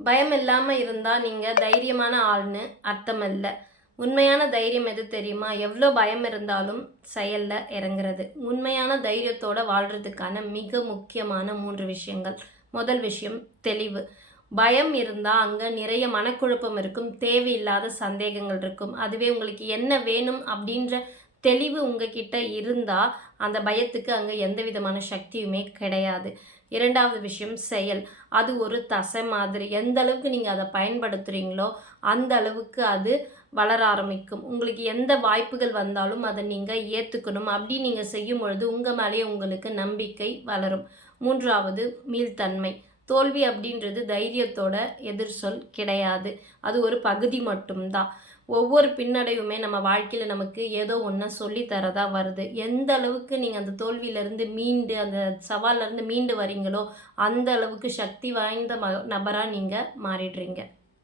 பயம் இல்லாம இருந்தா நீங்க தைரியமான ஆள்னு அர்த்தம் இல்ல. உண்மையான தைரியம் எது தெரியுமா? எவ்ளோ பயம் இருந்தாலும் செயல்ல இறங்குறது. உண்மையான தைரியத்தோட வாழ்றதுக்கான மிக முக்கியமான 3 விஷயங்கள். முதல் விஷயம் தெளிவு. பயம் இருந்தா அங்க நிறைய மனக்குழப்பம் இருக்கும். தேவையில்லாத சந்தேகங்கள் இருக்கும். அதுவே உங்களுக்கு என்ன வேணும் அப்படின்ற தெளிவு உங்ககிட்ட இருந்தா, அந்த பயத்துக்கு அங்க எந்த விதமான சக்தியுமே கிடையாது. 2வது விஷயம் செயல். அது ஒரு தசை மாதிரி. எந்த அளவுக்கு நீங்க அத பயன்படுத்துறீங்களோ, அந்த அளவுக்கு அது வளர ஆரம்பிக்கும். உங்களுக்கு எந்த வாய்ப்புகள் வந்தாலும் அத நீங்க ஏத்துக்கணும். அப்படி நீங்க செய்யும் பொழுது உங்க மேலேயே உங்களுக்கு நம்பிக்கை வளரும். 3வது மீள்தன்மை. தோல்வி அப்படின்றது தைரியத்தோட எதிர்ச்சொல் கிடையாது. அது ஒரு பகுதி மட்டும் தான். ஒவ்வொரு பின்னடைவுமே நம்ம வாழ்க்கையில நமக்கு ஏதோ ஒண்ண சொல்லி தரதா வருது. எந்த அளவுக்கு நீங்க அந்த தோல்வியிலிருந்து மீண்டு, அந்த சவால்ல இருந்து மீண்டு வரீங்களோ, அந்த அளவுக்கு சக்தி வாய்ந்த நபரா நீங்க மாறிடுறீங்க.